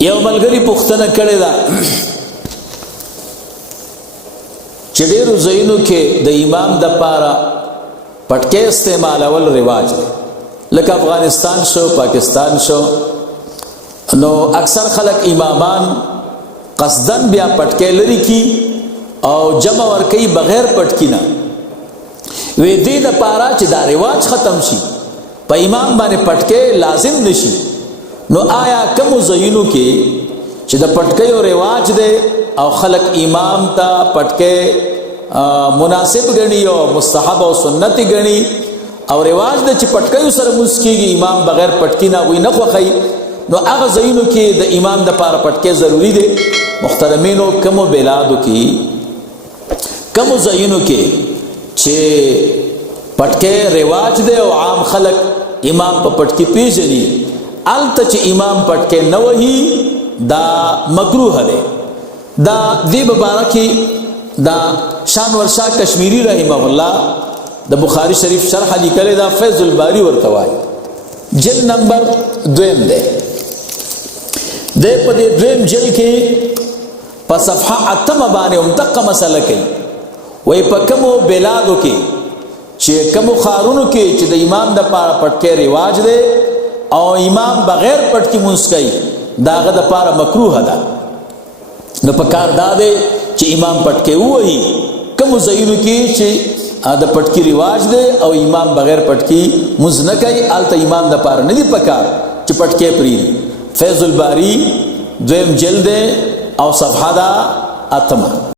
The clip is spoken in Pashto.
یو ملګری پوښتنه کړې ده چې ډېرو ځایونو کې د امام د پاره پټکې استعمالول رواج دی، لکه افغانستان شو، پاکستان شو، نو اکثر خلک امامان قصدن بیا پټکې لري کی او جمع ورکي بغیر پټکی نه، وې دې د پاره چې دا رواج ختم شي، په امام باندې پټکې لازم نشي. نو آیا کوم ځایونو کې چې د پټکیو رواج دی او خلک امام ته پټکې مناسب غني او مستحب او سنت غني او رواج د چې پټکیو سره مسکیږي امام بغیر پټکی نه وي نه خوخی، نو هغه ځایونو کې د امام د پاره پټکې ضروری دی. محترمینو کوم بلادو کې کوم ځایونو کې چې پټکې رواج دی او عام خلک امام په پټکی پیژني، الته چې امام پټکې نه وهي دا مکروه دی. دا دی مبارکی دا شانور شاه کشمیری رحمه الله د بخاری شریف شرح لیکلی دا فیض الباری ورته وایي، جلد نمبر 2 دی. د په دې 2 جلد کې په صفحه 8 باندې هم دغه مسله کوي، وایي په کومو بلادو کې چې کومو ښارونو کې چې د امام د پاره پټکې رواج دی او امام بغیر پټکی مونږ کوي، داغه د پاره مکروه ده. نو په کار دا دی چې امام پټکی وایي کوم ځایونو کې چې د پټکی رواج دی او امام بغیر پټکی مونږ نه کوي، الته امام د پاره نه دی پکار چې پټکی پری. فیض الباری 2 جلد او صفحه 8.